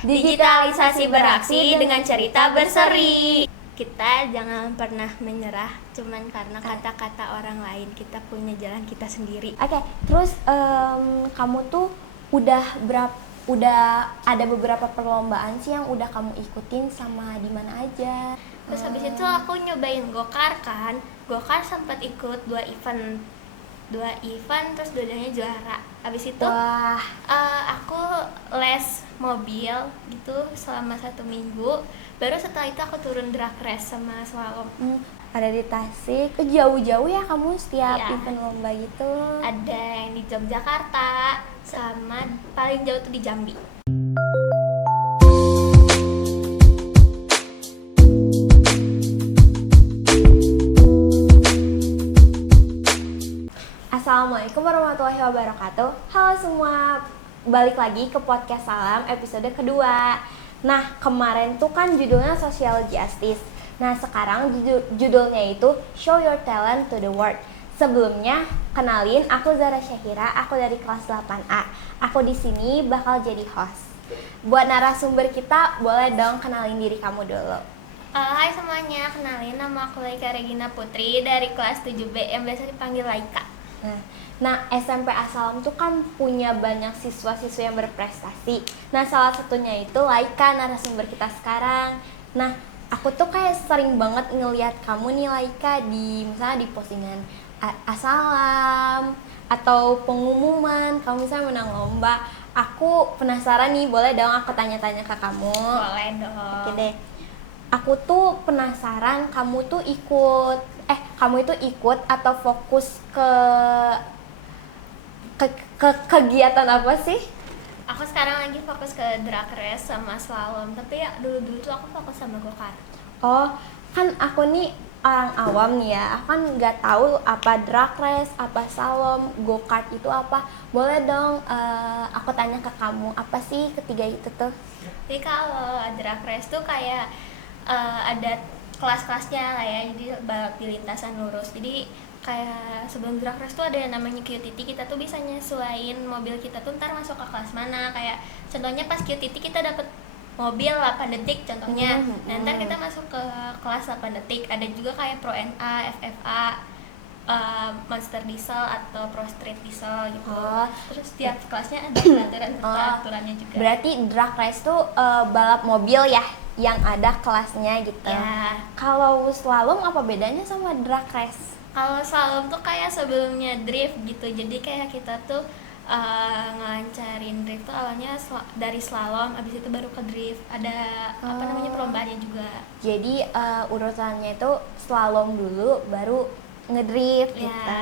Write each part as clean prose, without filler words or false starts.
Digitalisasi beraksi dengan cerita berseri. Kita jangan pernah menyerah cuman karena kata-kata orang lain. Kita punya jalan kita sendiri. Oke, terus kamu tuh udah ada beberapa perlombaan sih yang udah kamu ikutin sama di mana aja? Terus habis itu aku nyobain go-kart kan. Go-kart sempat ikut 2 event terus dua-duanya juara. Habis itu aku les mobil gitu selama 1 minggu. Baru setelah itu aku turun drag race sama slalom. Ada di Tasik, jauh-jauh ya kamu setiap Iya. event lomba gitu? Ada yang di Yogyakarta sama paling jauh tuh di Jambi. Assalamualaikum warahmatullahi wabarakatuh. Halo semua, balik lagi ke podcast Salam episode kedua. Nah, kemarin tuh kan judulnya Social Justice. Nah, sekarang judulnya itu Show Your Talent to the World. Sebelumnya, kenalin, aku Zara Syahira, aku dari kelas 8A. Aku di sini bakal jadi host. Buat narasumber kita, boleh dong kenalin diri kamu dulu. Hai semuanya, kenalin nama aku Laika Regina Putri dari kelas 7B yang biasa dipanggil Laika. Nah, SMP Asalam tuh kan punya banyak siswa-siswa yang berprestasi. Nah, salah satunya itu Laika, narasumber kita sekarang. Nah, aku tuh kayak sering banget ngelihat kamu nih Laika misalnya di postingan Asalam atau pengumuman kamu misalnya menang lomba. Aku penasaran nih, boleh dong aku tanya-tanya ke kamu? Boleh dong. Oke deh. Aku tuh penasaran kamu itu ikut atau fokus ke kegiatan apa sih? Aku sekarang lagi fokus ke drag race sama slalom, tapi ya dulu tuh aku fokus sama go-kart. Oh, kan aku nih orang awam nih ya, aku kan nggak tahu apa drag race, apa slalom, go-kart itu apa. Boleh dong aku tanya ke kamu, apa sih ketiga itu tuh? Jadi kalau drag race tuh kayak ada kelas-kelasnya lah ya, jadi balap di lintasan lurus. Jadi kayak sebelum drag race tuh ada yang namanya QTT, kita tuh bisa nyesuaiin mobil kita tuh ntar masuk ke kelas mana. Kayak contohnya pas QTT kita dapet mobil 8 detik contohnya, nah ntar kita masuk ke kelas 8 detik. Ada juga kayak Pro NA, FFA, Monster Diesel atau Pro Street Diesel gitu. Terus tiap kelasnya ada peraturan-peraturannya juga. Berarti drag race tuh balap mobil ya, yang ada kelasnya gitu. Ya. Kalau slalom apa bedanya sama drag race? Kalau slalom tuh kayak sebelumnya drift gitu. Jadi kayak kita tuh ngelancarin drift tuh awalnya dari slalom, abis itu baru ke drift. Ada perlombaannya juga. Jadi urutannya itu slalom dulu baru ngedrift gitu.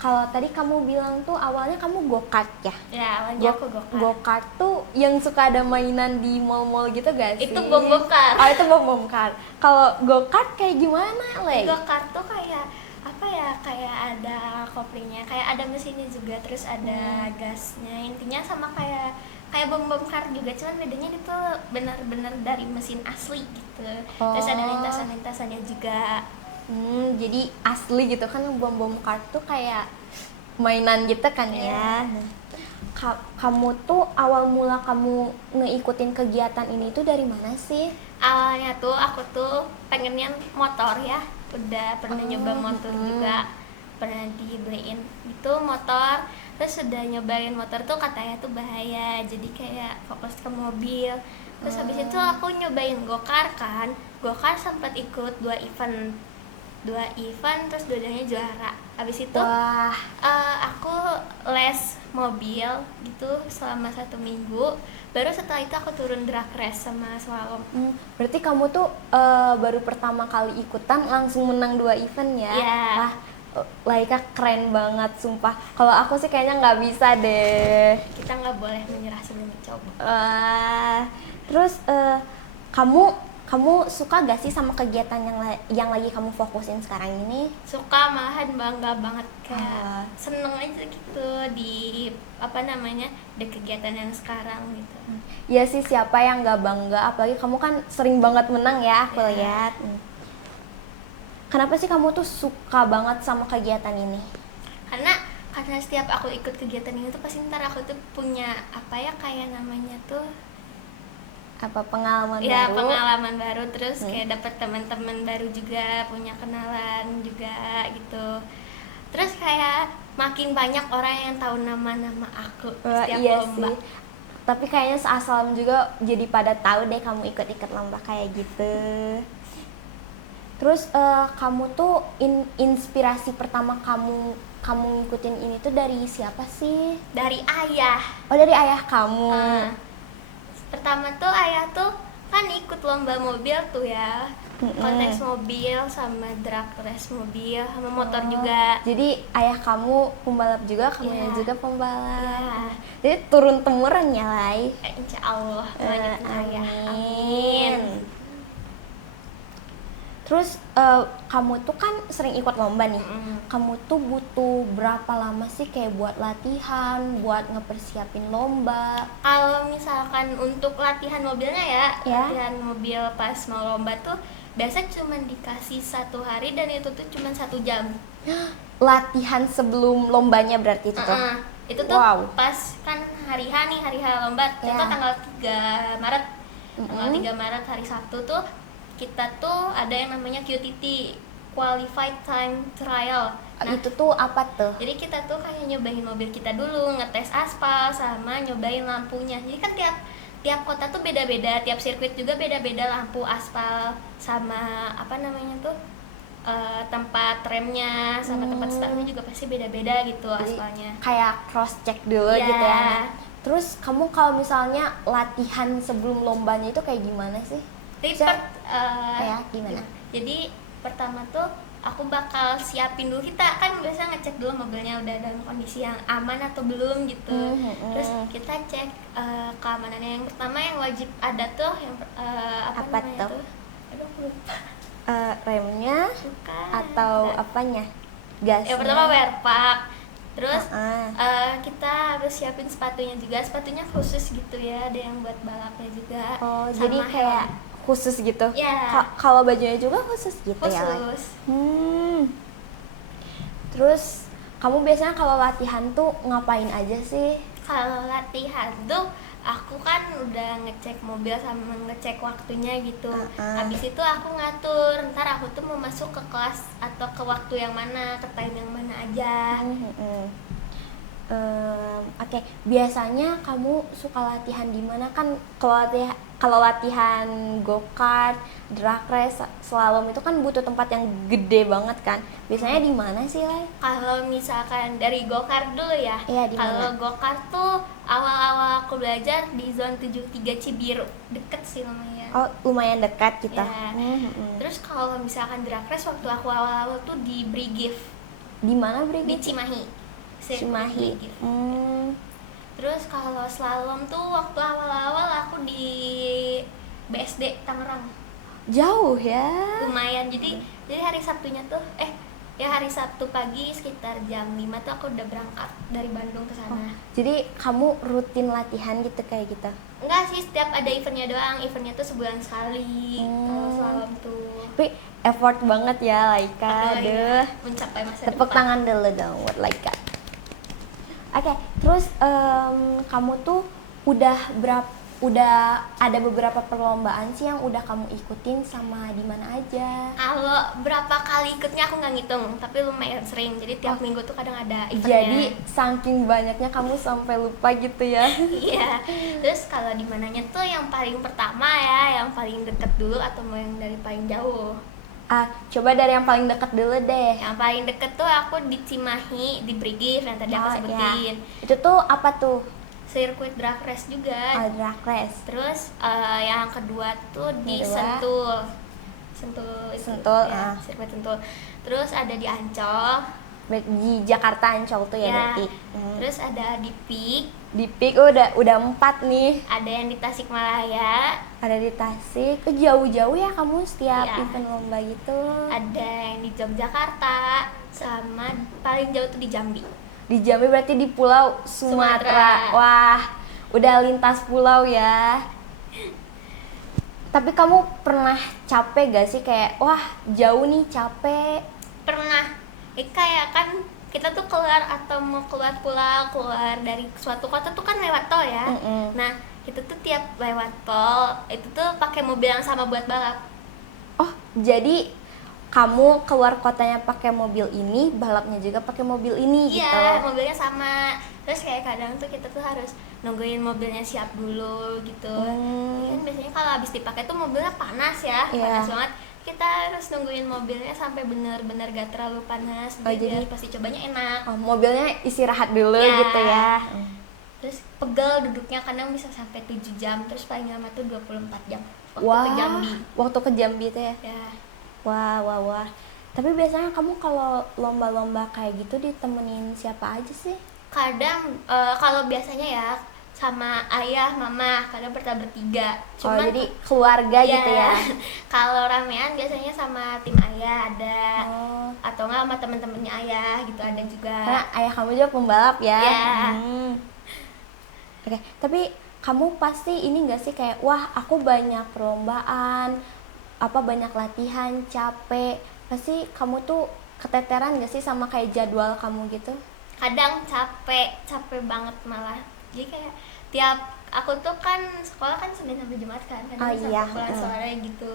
Kalau tadi kamu bilang tuh awalnya kamu go-kart ya? Ya, awalnya aku go-kart. Go-kart tuh yang suka ada mainan di mall-mall gitu gak sih? Itu bom-bom kart. Oh, itu bom-bom kart. Kalau go-kart kayak gimana, Le? Go-kart tuh kayak apa ya? Kayak ada koplingnya, kayak ada mesinnya juga, terus ada gasnya. Intinya sama kayak bom-bom kart juga, cuman bedanya itu benar-benar dari mesin asli gitu. Terus ada lintasan-lintasannya juga. Jadi asli gitu kan, bom-bom kart tuh kayak mainan gitu kan ya. Kamu tuh awal mula kamu ngeikutin kegiatan ini tuh dari mana sih? Awalnya tuh aku tuh pengennya motor ya, udah pernah nyoba motor juga, pernah dibeliin itu motor. Terus udah nyobain motor tuh katanya tuh bahaya, jadi kayak fokus ke mobil. Terus habis itu aku nyobain go-kart kan, go-kart sempat ikut 2 event terus dua-duanya juara. Habis itu aku les mobil gitu selama 1 minggu. Baru setelah itu aku turun drag race sama slalom. Berarti kamu tuh baru pertama kali ikutan langsung menang 2 event ya? Iya. Laika keren banget sumpah. Kalau aku sih kayaknya nggak bisa deh. Kita nggak boleh menyerah sebelum mencoba. Terus kamu suka gak sih sama kegiatan yang lagi kamu fokusin sekarang ini? Suka, malahan bangga banget, kayak seneng aja gitu di di kegiatan yang sekarang gitu. Ya sih, siapa yang gak bangga, apalagi kamu kan sering banget menang ya, aku lihat. Kenapa sih kamu tuh suka banget sama kegiatan ini? Karena setiap aku ikut kegiatan ini tuh pasti ntar aku tuh punya kayak namanya tuh Apa pengalaman ya baru? pengalaman baru, terus kayak dapet teman-teman baru juga, punya kenalan juga gitu. Terus kayak makin banyak orang yang tahu nama-nama aku Wah, setiap iya lomba. sih. Tapi kayaknya seasalam juga jadi pada tahu deh kamu ikut-ikut lomba kayak gitu. Terus kamu tuh inspirasi pertama kamu ngikutin ini tuh dari siapa sih? Dari ayah. Oh, dari ayah kamu. Pertama tuh ayah tuh kan ikut lomba mobil tuh ya, kontes mobil sama drag race mobil sama motor juga. Jadi ayah kamu pembalap juga, kamunya Iya. juga pembalap. Iya. Jadi turun temurun ya, Lai. Insya Allah lanjutin ayah. Amin. Terus kamu tuh kan sering ikut lomba nih. Kamu tuh butuh berapa lama sih kayak buat latihan, buat ngepersiapin lomba? Kalau misalkan untuk latihan mobilnya ya, Ya. latihan mobil pas mau lomba tuh biasa cuma dikasih 1 hari dan itu tuh cuma 1 jam. Latihan sebelum lombanya berarti itu tuh. Itu tuh Wow. pas kan hari H nih, hari H lomba, Ya. contoh tanggal 3 Maret. Tanggal 3 Maret hari Sabtu tuh kita tuh ada yang namanya QTT, Qualified Time Trial. Nah, Itu tuh apa tuh? jadi kita tuh kayak nyobain mobil kita dulu, ngetes aspal sama nyobain lampunya. Jadi kan tiap kota tuh beda-beda, tiap sirkuit juga beda-beda lampu aspal sama apa namanya tuh tempat remnya sama tempat startnya juga pasti beda-beda gitu Jadi, aspalnya. kayak cross check dulu Iya. gitu ya. Nah, terus kamu kalau misalnya latihan sebelum lombanya itu kayak gimana sih? Jadi Kayak gimana? Jadi pertama tuh aku bakal siapin dulu, kita kan biasa ngecek dulu mobilnya udah dalam kondisi yang aman atau belum gitu. Terus kita cek keamanannya. Yang pertama yang wajib ada tuh yang apa namanya tuh? tuh? Aduh aku lupa. Remnya Bukan. atau apanya? Gasnya? Yang pertama wear pack. Terus Ah. kita harus siapin sepatunya juga, sepatunya khusus gitu ya, ada yang buat balapnya juga. Oh, Sama jadi kayak helm. khusus gitu? Iya. Kalau bajunya juga khusus gitu ya? Lai? Khusus. Terus kamu biasanya kalau latihan tuh ngapain aja sih? Kalau latihan tuh aku kan udah ngecek mobil sama ngecek waktunya gitu. Habis itu aku ngatur, ntar aku tuh mau masuk ke kelas atau ke waktu yang mana, ke time yang mana aja. Oke, biasanya kamu suka latihan di mana? Kan kalau latihan go-kart, drag race, slalom itu kan butuh tempat yang gede banget kan. Biasanya di mana sih, Lai? Kalau misalkan dari go-kart dulu ya. Iya, di Kalau mana? go-kart tuh awal-awal aku belajar di zone 73 Cibiru, deket sih lumayan. Oh, lumayan dekat kita. Ya. Terus kalau misalkan drag race waktu aku awal-awal tuh di Brigif, Di mana di Brigit? Cimahi. Sirkuit Cimahi. Brigif. Terus kalau slalom tuh waktu awal-awal aku di BSD Tangerang. Jauh ya. Lumayan. Jadi hari Sabtunya tuh hari Sabtu pagi sekitar jam 5 tuh aku udah berangkat dari Bandung ke sana. Jadi kamu rutin latihan gitu kayak gitu? Enggak sih, setiap ada eventnya doang. Eventnya tuh sebulan sekali. Kalau slalom tuh. Tapi effort banget ya, Laika. Aduh, Deh. ya, mencapai masa Tepuk depan. tangan dulu dong buat Laika. Oke, terus kamu tuh udah ada beberapa perlombaan sih yang udah kamu ikutin sama di mana aja? Kalau berapa kali ikutnya aku nggak ngitung, tapi lumayan sering. Jadi tiap minggu tuh kadang ada eventnya. Jadi saking banyaknya kamu sampai lupa gitu ya? Iya. Terus kalau di mananya tuh yang paling pertama ya, yang paling deket dulu atau mau yang dari paling jauh? Coba dari yang paling dekat dulu deh. Yang paling deket tuh aku di Cimahi, di Brigif yang tadi aku sebutin. Ya. Itu tuh apa tuh? Sirkuit drag race juga. Drag race. Terus yang kedua tuh di Kedua. Sentul. Sentul itu. Sentul, Ya, sirkuit Sentul. Terus ada di Ancol. Di Jakarta Ancol tuh ya, berarti. Terus ada di Pik. Di Pik udah 4 nih. Ada yang di Tasikmalaya. Ada di Tasik. Jauh-jauh ya kamu setiap Iya. event lomba gitu. Ada yang di Yogyakarta. Sama paling jauh tuh di Jambi. Di Jambi berarti di Pulau Sumatera. Sumatera. Wah, udah lintas pulau ya. Tapi kamu pernah capek gak sih kayak wah jauh nih capek? Pernah. Kayak kan kita tuh keluar atau mau keluar pulau, keluar dari suatu kota tuh kan lewat tol ya. Nah, Kita tuh tiap lewat tol itu tuh pakai mobil yang sama buat balap. Oh, jadi kamu keluar kotanya pakai mobil ini, balapnya juga pakai mobil ini gitu. Iya, mobilnya sama. Terus kayak kadang tuh kita tuh harus nungguin mobilnya siap dulu gitu. Kan biasanya kalau habis dipakai tuh mobilnya panas ya, panas banget. Kita harus nungguin mobilnya sampai benar-benar gak terlalu panas. Jadi pasti cobanya enak. Mobilnya istirahat dulu gitu ya. Terus pegel duduknya, kadang bisa sampai 7 jam, terus paling lama tuh 24 jam waktu ke Jambi. Waktu ke Jambi tuh ya? Ya. Wah. Tapi biasanya kamu kalau lomba-lomba kayak gitu ditemenin siapa aja sih? Kadang kalau biasanya ya sama ayah, mama, kadang bertiga. Cuman, jadi keluarga gitu ya? Kalau ramean biasanya sama tim ayah ada, atau nggak sama temen-temennya ayah gitu ada juga. Karena ayah kamu juga pembalap ya? Oke, tapi kamu pasti ini nggak sih kayak, wah aku banyak perlombaan, banyak latihan, capek, pasti kamu tuh keteteran gak sih sama kayak jadwal kamu gitu? Kadang capek banget malah. Jadi kayak tiap aku tuh kan sekolah kan Senin sampai Jumat kan, kadang sampai pulang sore gitu.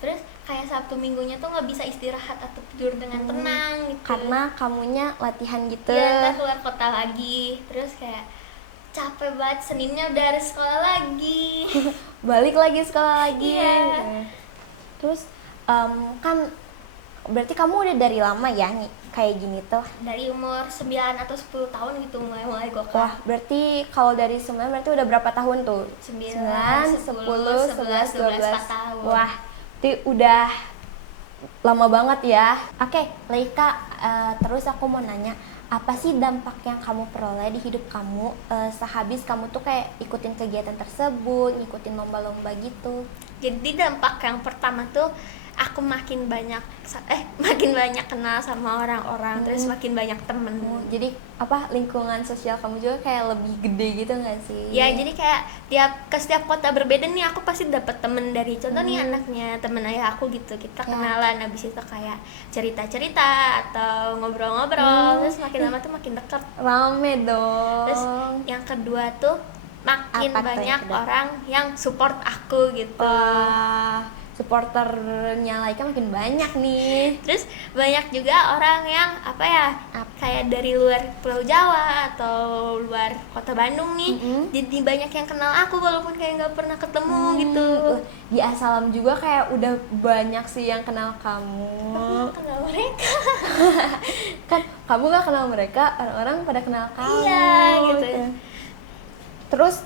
Terus kayak Sabtu Minggunya tuh nggak bisa istirahat atau tidur dengan tenang gitu. Karena kamunya latihan gitu. Iya, keluar kota lagi. Terus kayak capek banget, Seninnya udah harus sekolah lagi. Balik lagi sekolah lagi. Iya. Terus kan berarti kamu udah dari lama ya nih kayak gini tuh? Dari umur 9 atau 10 tahun gitu mulai go-kart. Wah, berarti kalau dari 9 berarti udah berapa tahun tuh? 9, 10, 11, 12 tahun. Wah, itu udah lama banget ya. Oke, Leika, terus aku mau nanya, apa sih dampak yang kamu peroleh di hidup kamu sehabis kamu tuh kayak ikutin kegiatan tersebut, ngikutin lomba-lomba gitu? Jadi dampak yang pertama tuh aku makin banyak kenal sama orang-orang, terus makin banyak temen. Jadi lingkungan sosial kamu juga kayak lebih gede gitu nggak sih? Ya, jadi kayak ke setiap kota berbeda nih aku pasti dapat temen dari contoh nih anaknya temen ayah aku gitu, kita kenalan, habis itu kayak cerita-cerita atau ngobrol-ngobrol, terus makin lama tuh makin dekat. Rame dong. Terus yang kedua tuh makin banyak orang yang support aku gitu. Wah, supporternya Laika makin banyak nih. Terus banyak juga orang yang kayak dari luar Pulau Jawa atau luar Kota Bandung nih, jadi banyak yang kenal aku walaupun kayak nggak pernah ketemu gitu. Di Asalam juga kayak udah banyak sih yang kenal kamu. Aku kenal mereka. Kan kamu nggak kenal mereka, orang-orang pada kenal kamu. Iya gitu. Terus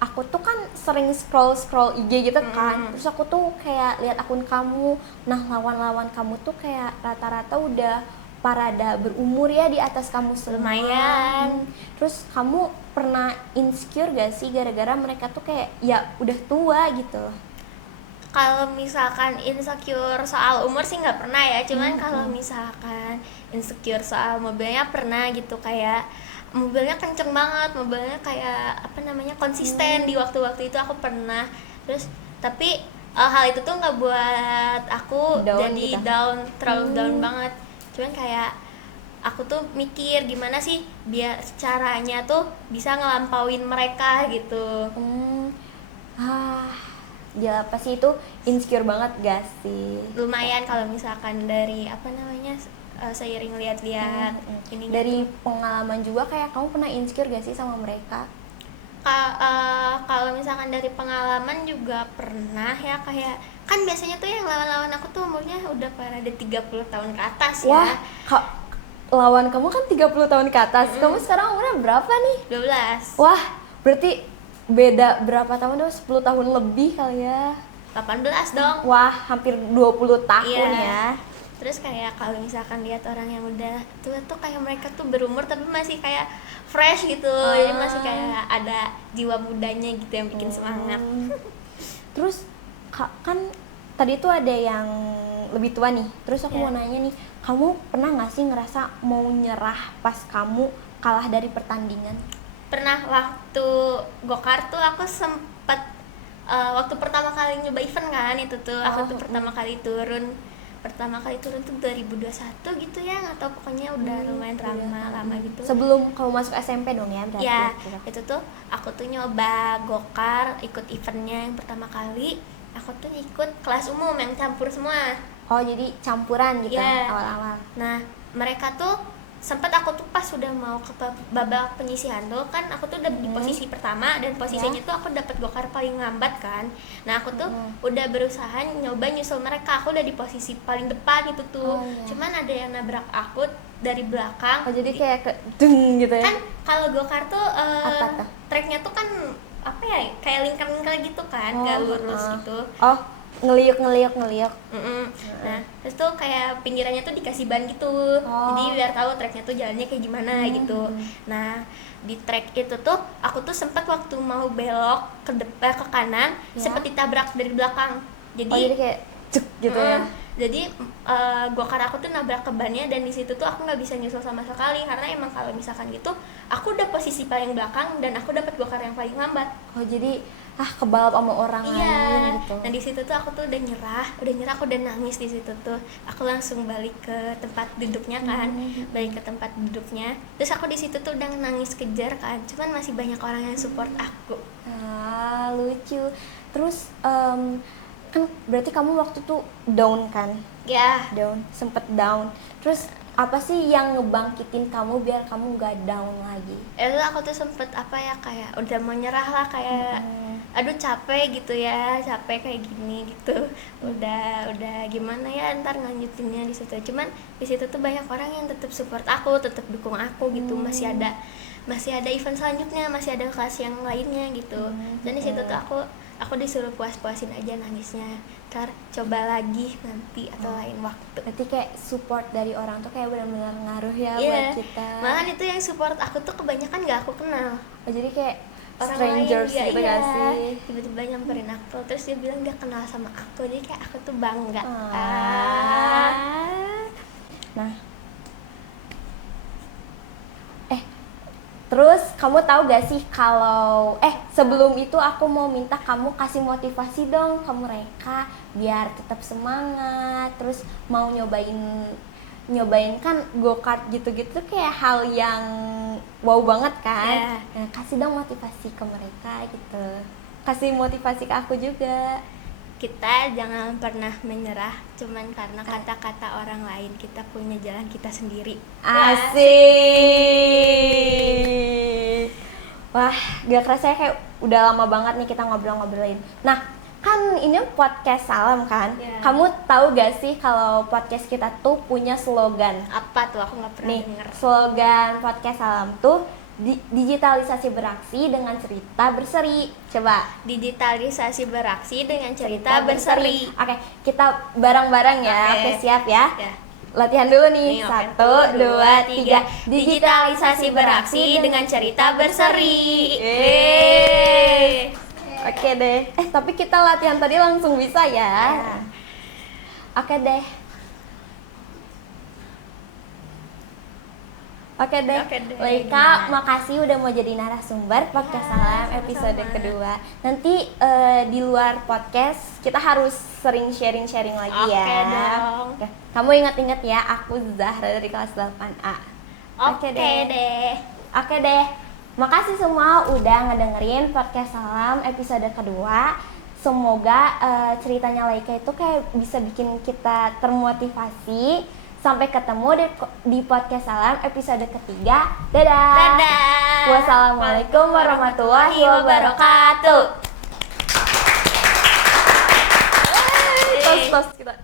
aku tuh kan sering scroll IG gitu kan, terus aku tuh kayak lihat akun kamu, nah lawan-lawan kamu tuh kayak rata-rata udah parada berumur ya di atas kamu semua. Lumayan. Terus kamu pernah insecure gak sih gara-gara mereka tuh kayak ya udah tua gitu? Kalau misalkan insecure soal umur sih nggak pernah ya, cuman kalau misalkan insecure soal mobilnya pernah gitu, kayak mobilnya kenceng banget, mobilnya kayak konsisten di waktu-waktu itu aku pernah. Terus tapi hal itu tuh nggak buat aku jadi terlalu down banget, cuman kayak aku tuh mikir gimana sih biar caranya tuh bisa ngelampauin mereka gitu. Ya pasti itu insecure banget gak sih? Lumayan kalau misalkan dari seiring lihat-lihat ini dari gitu. Pengalaman juga kayak kamu pernah insecure gak sih sama mereka? Kalau misalkan dari pengalaman juga pernah ya, kayak kan biasanya tuh yang lawan-lawan aku tuh umurnya udah pada 30 tahun ke atas ya. Wah, lawan kamu kan 30 tahun ke atas. Kamu sekarang umurnya berapa nih? 12. Wah, berarti beda berapa tahun tuh? 10 tahun lebih kali ya. 18 dong. Wah, hampir 20 tahun ya. Terus kayak kalau misalkan lihat orang yang udah tua tuh kayak mereka tuh berumur tapi masih kayak fresh gitu. Jadi masih kayak ada jiwa mudanya gitu yang bikin semangat. Terus kan tadi tuh ada yang lebih tua nih. Terus aku mau nanya nih, kamu pernah gak sih ngerasa mau nyerah pas kamu kalah dari pertandingan? Pernah, waktu go-kart tuh aku sempet waktu pertama kali nyoba event kan itu tuh, aku tuh pertama kali turun pertama kali turun tuh 2021 gitu ya, nggak tahu pokoknya udah lumayan lama gitu. Sebelum kamu masuk SMP dong ya berarti? Ya, itu tuh aku tuh nyoba gokar, ikut eventnya yang pertama kali. Aku tuh ikut kelas umum yang campur semua. Oh jadi campuran gitu Ya. awal-awal. Nah, mereka tuh sempat aku tuh pas udah mau ke babak penyisihan tuh kan aku tuh udah di posisi pertama dan posisinya tuh aku dapat gokar paling lambat kan. Nah, aku tuh udah berusaha nyoba nyusul mereka. Aku udah di posisi paling depan itu tuh. Cuman ada yang nabrak aku dari belakang. Oh jadi kayak ke dung gitu ya? Kan kalau gokar tuh Apa tuh? treknya tuh kan apa ya, kayak lingkar-lingkar gitu kan, gak lurus gitu. Oh, ngeliuk. Nah, terus tuh kayak pinggirannya tuh dikasih ban gitu. Jadi biar tahu treknya tuh jalannya kayak gimana gitu. Nah, di trek itu tuh aku tuh sempat waktu mau belok ke depan ke kanan, sempat ditabrak dari belakang. Jadi kayak cek gitu ya. Jadi gokar aku tuh nabrak ke bannya dan di situ tuh aku nggak bisa nyusul sama sekali karena emang kalau misalkan gitu aku udah posisi paling belakang dan aku dapat gokar yang paling lambat. Oh jadi kebalap sama orang lain gitu. Nah di situ tuh aku tuh udah nyerah, aku udah nangis di situ tuh. Aku langsung balik ke tempat duduknya kan, balik ke tempat duduknya. Terus aku di situ tuh udah nangis kejar kan, cuman masih banyak orang yang support aku. Lucu. Terus kan berarti kamu waktu tuh down kan? Ya. Down, sempet down. Terus apa sih yang ngebangkitin kamu biar kamu gak down lagi? Itu aku tuh sempet kayak udah mau nyerah lah, kayak aduh capek gitu ya, capek kayak gini gitu. Udah gimana ya ntar lanjutinnya di situ. Cuman di situ tuh banyak orang yang tetap support aku, tetap dukung aku gitu. Masih ada event selanjutnya, masih ada kelas yang lainnya gitu. Dan di situ tuh aku disuruh puas-puasin aja nangisnya. Ntar coba lagi nanti atau lain waktu. Berarti kayak support dari orang tuh kayak benar-benar ngaruh ya buat kita. Malahan itu yang support aku tuh kebanyakan gak aku kenal. Oh jadi kayak Orang strangers lain, gitu gak sih? Tiba-tiba nyamperin aku, terus dia bilang dia kenal sama aku, jadi kayak aku tuh bangga. Nah, terus kamu tahu gak sih kalau sebelum itu aku mau minta kamu kasih motivasi dong ke mereka biar tetap semangat, terus mau nyobain kan go-kart gitu-gitu kayak hal yang wow banget kan. Nah, kasih dong motivasi ke mereka gitu. Kasih motivasi ke aku juga. Kita jangan pernah menyerah cuman karena kata-kata orang lain. Kita punya jalan kita sendiri. Asik. Wah, gak kerasa ya kayak udah lama banget nih kita ngobrol-ngobrolin. Nah, kan ini podcast Salam kan? Kamu tahu gak sih kalau podcast kita tuh punya slogan? Apa tuh? Aku gak pernah denger. Slogan podcast Salam tuh digitalisasi beraksi dengan cerita berseri. Coba. Digitalisasi beraksi dengan cerita berseri. Oke, kita bareng-bareng ya. Oke, siap ya? Latihan dulu nih. 1, 2, 3. Digitalisasi beraksi dengan cerita berseri. Oke deh. Tapi kita latihan tadi langsung bisa ya. Oke deh. Leika, makasih udah mau jadi narasumber podcast Salam episode kedua. Nanti di luar podcast kita harus sering sharing-sharing lagi ya. Oke dong. Kamu ingat-ingat ya, aku Zahra dari kelas 8A. Oke deh. Makasih semua udah ngedengerin podcast Salam episode kedua. Semoga ceritanya Leika itu kayak bisa bikin kita termotivasi. Sampai ketemu di podcast Salam episode ketiga. Dadah. Wassalamualaikum warahmatullahi wabarakatuh. Tos kita.